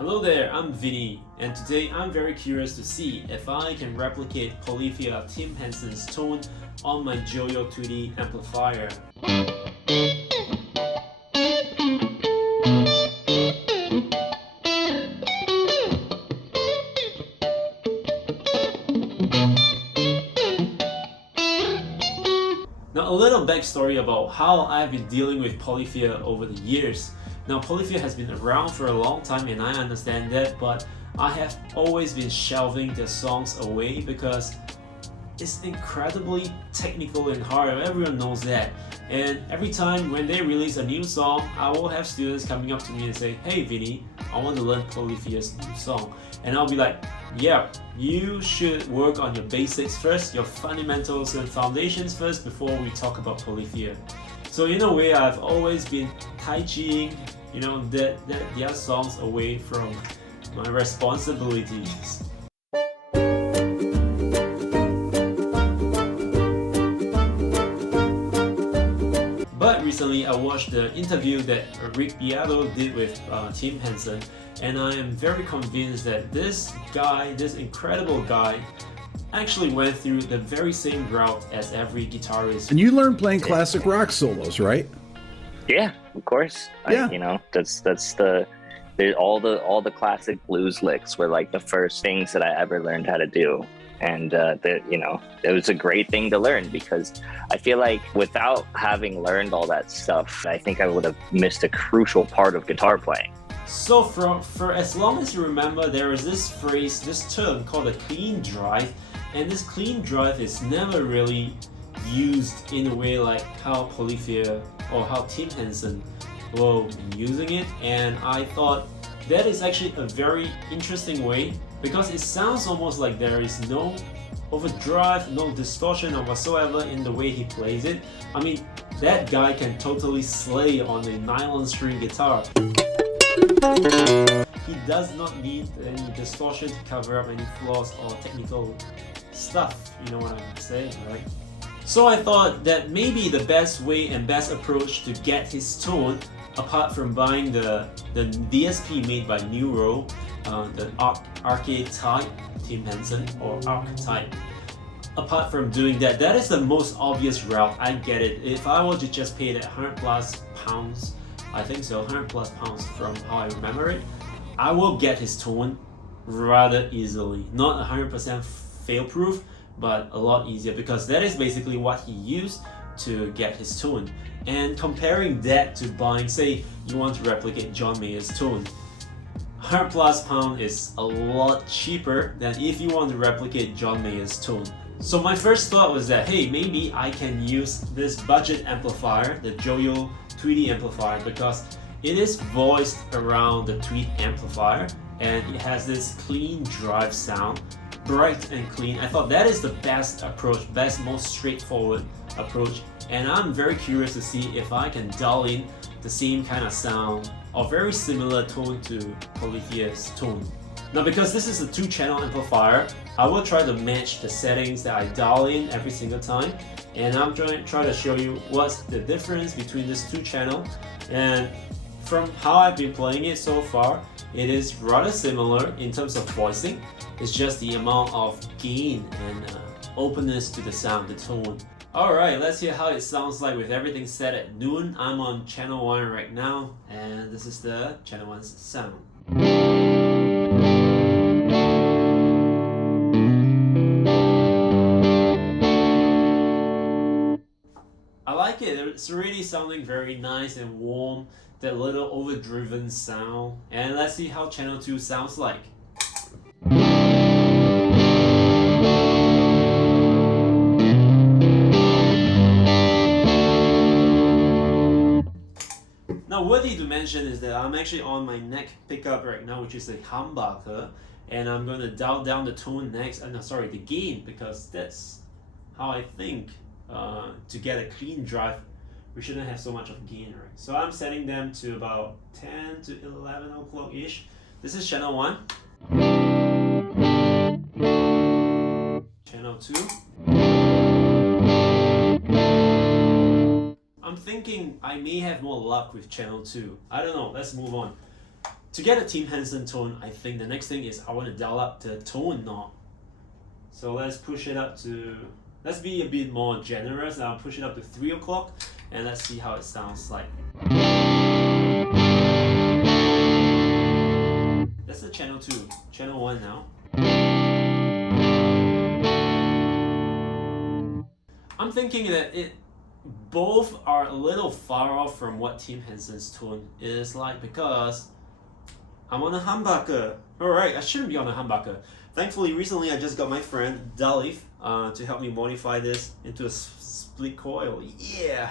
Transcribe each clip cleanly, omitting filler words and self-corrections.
Hello there, I'm Vinny, and today I'm very curious to see if I can replicate Polyphia Tim Henson's tone on my Joyo Tweedy amplifier. Now, a little backstory about how I've been dealing with Polyphia over the years. Now, Polyphia has been around for a long time and I understand that, but I have always been shelving their songs away because it's incredibly technical and hard. Everyone knows that. And every time when they release a new song, I will have students coming up to me and say, "Hey Vinny, I want to learn Polyphia's new song." And I'll be like, yeah, you should work on your basics first, your fundamentals and foundations first before we talk about Polyphia. So in a way, I've always been Tai Chiing, their songs away from my responsibilities. But recently I watched the interview that Beato did with Tim Henson, and I am very convinced that this incredible guy, actually went through the very same route as every guitarist. And you learned playing classic rock solos, right? Yeah, of course. Yeah. That's all the classic blues licks were like the first things that I ever learned how to do. And it was a great thing to learn because I feel like without having learned all that stuff, I think I would have missed a crucial part of guitar playing. So for as long as you remember, there is this phrase, this term called a clean drive, and this clean drive is never really used in a way like how Polyphia or how Tim Henson were using it. And I thought that is actually a very interesting way, because it sounds almost like there is no overdrive, no distortion or whatsoever in the way he plays it. I mean, that guy can totally slay on a nylon string guitar. He does not need any distortion to cover up any flaws or technical stuff, you know what I'm saying, right? So I thought that maybe the best way and best approach to get his tone, apart from buying the DSP made by Neuro, the Archetype Tim Henson or Archetype. Apart from doing that, that is the most obvious route. I get it. If I were to just pay that £100+, I think so, £100+ from how I remember it, I will get his tone rather easily. Not 100% fail-proof, but a lot easier, because that is basically what he used to get his tone. And comparing that to buying, say you want to replicate John Mayer's tone, £100+ is a lot cheaper than if you want to replicate John Mayer's tone. So my first thought was that, hey, maybe I can use this budget amplifier, the Joyo Tweedy amplifier, because it is voiced around the Tweed amplifier and it has this clean drive sound, bright and clean. I thought that is the best approach, most straightforward approach, and I'm very curious to see if I can dial in the same kind of sound or very similar tone to Polyphia's tone. Now, because this is a 2-channel amplifier, I will try to match the settings that I dial in every single time, and I'm trying to show you what's the difference between this 2-channel. And from how I've been playing it so far, it is rather similar in terms of voicing. It's just the amount of gain and openness to the sound, the tone. Alright, let's hear how it sounds like with everything set at noon. I'm on channel 1 right now, and this is the channel 1's sound. I like it. It's really sounding very nice and warm, that little overdriven sound. And let's see how channel 2 sounds like. Now, worthy to mention is that I'm actually on my neck pickup right now, which is a humbucker, and I'm going to dial down the tone next, the gain, because that's how I think to get a clean drive, we shouldn't have so much of gain, right? So I'm setting them to about 10 to 11 o'clock-ish. This is channel 1. Channel 2. I'm thinking I may have more luck with channel 2. I don't know, let's move on. To get a Tim Henson tone, I think the next thing is I want to dial up the tone knob. So let's push it up to, let's be a bit more generous. Now push it up to 3 o'clock and let's see how it sounds like. That's the channel 2. Channel 1 now. I'm thinking that both are a little far off from what Tim Henson's tone is like because I'm on a humbucker. Alright, I shouldn't be on a humbucker. Thankfully, recently I just got my friend Dalif to help me modify this into a split coil. Yeah!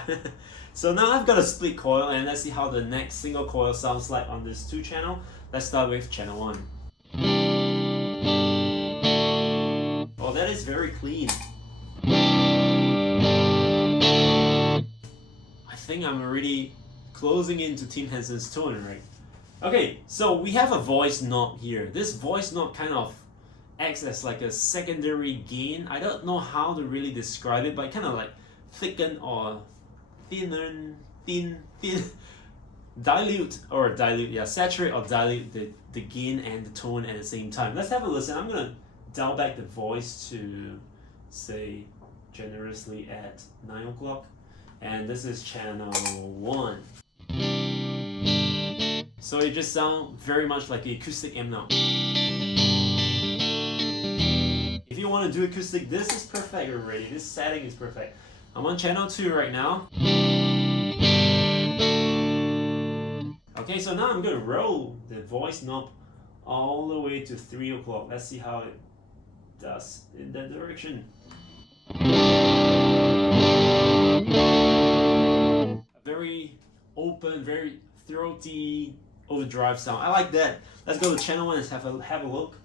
So now I've got a split coil and let's see how the next single coil sounds like on this 2 channel. Let's start with channel 1. Oh, that is very clean. I think I'm already closing into Tim Henson's tone, right? Okay, so we have a voice knob here. This voice knob kind of acts as like a secondary gain. I don't know how to really describe it, but it kind of like thicken or saturate or dilute the gain and the tone at the same time. Let's have a listen. I'm gonna dial back the voice to say generously at 9 o'clock, and this is channel 1. So it just sounds very much like the acoustic amp now. If you want to do acoustic, this is perfect already. This setting is perfect. I'm on channel 2 right now. Okay, so now I'm going to roll the voice knob all the way to 3 o'clock. Let's see how it does in that direction. A very open, very throaty overdrive sound. I like that. Let's go to channel 1 and have a look.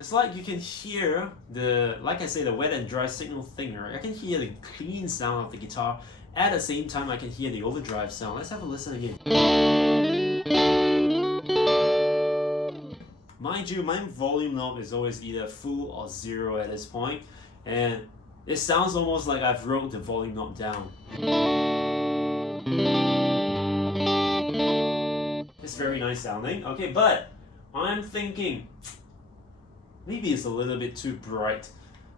It's like you can hear the, like I say, the wet and dry signal thing, right? I can hear the clean sound of the guitar. At the same time, I can hear the overdrive sound. Let's have a listen again. Mind you, my volume knob is always either full or 0 at this point, and it sounds almost like I've rolled the volume knob down. It's very nice sounding. Okay, but I'm thinking maybe it's a little bit too bright.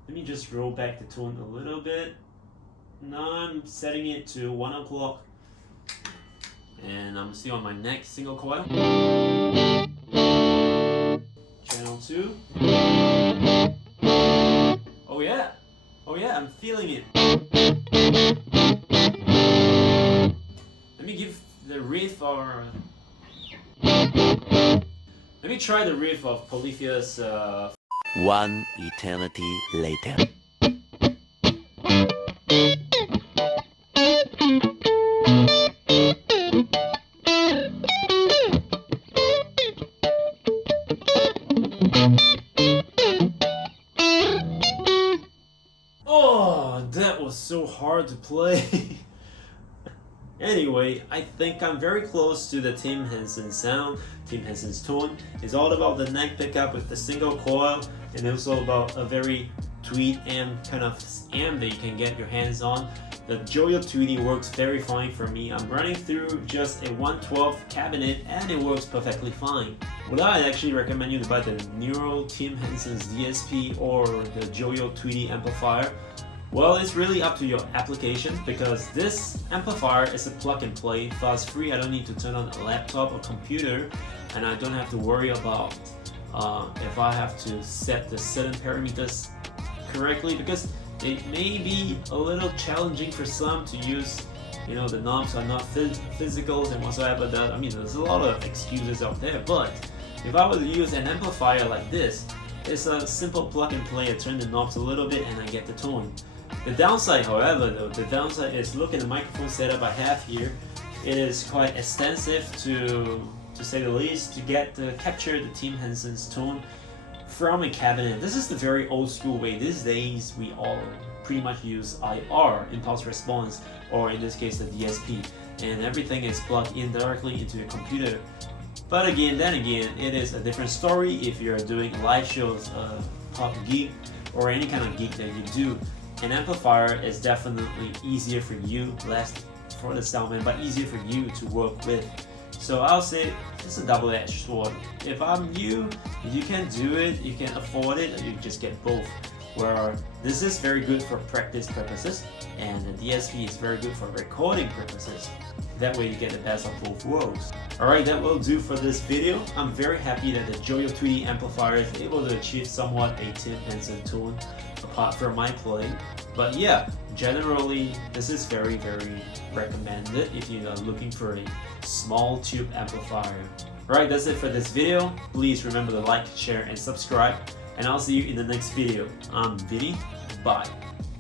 Let me just roll back the tone a little bit. Now I'm setting it to 1 o'clock. And I'm still on my next single coil. Channel 2. Oh yeah! Oh yeah, I'm feeling it. Let me give the riff or... Let me try the riff of Polyphia's... One eternity later. Oh, that was so hard to play. Anyway, I think I'm very close to the Tim Henson sound. Tim Henson's tone is all about the neck pickup with the single coil, and also about a very tweed amp kind of amp that you can get your hands on. The Joyo Tweedy works very fine for me. I'm running through just a 112 cabinet and it works perfectly fine. Would I actually recommend you to buy the Tim Henson's DSP or the Joyo Tweedy amplifier? Well, it's really up to your application because this amplifier is a plug and play, fast free. I don't need to turn on a laptop or computer, and I don't have to worry about if I have to set the certain parameters correctly, because it may be a little challenging for some to use, you know, the knobs are not physicals and whatsoever. I mean, there's a lot of excuses out there, but if I were to use an amplifier like this, it's a simple plug and play. I turn the knobs a little bit and I get the tone. The downside, however, though, the downside is, look at the microphone setup I have here. It is quite extensive to say the least, to capture the Tim Henson's tone from a cabinet. This is the very old school way. These days, we all pretty much use IR, impulse response, or in this case, the DSP, and everything is plugged in directly into your computer. But again, it is a different story if you're doing live shows, pop gig, or any kind of gig that you do. An amplifier is definitely easier for you, less for the soundman, but easier for you to work with. So I'll say it's a double-edged sword. If I'm you, if you can do it, you can afford it, you just get both. Where this is very good for practice purposes, and the DSP is very good for recording purposes. That way you get the best of both worlds. Alright, that will do for this video. I'm very happy that the Joyo Tweedy amplifier is able to achieve somewhat a Tim Henson tone apart from my playing. But yeah, generally this is very recommended if you are looking for a small tube amplifier. Alright, that's it for this video. Please remember to like, share and subscribe, and I'll see you in the next video. I'm Vinny. Bye.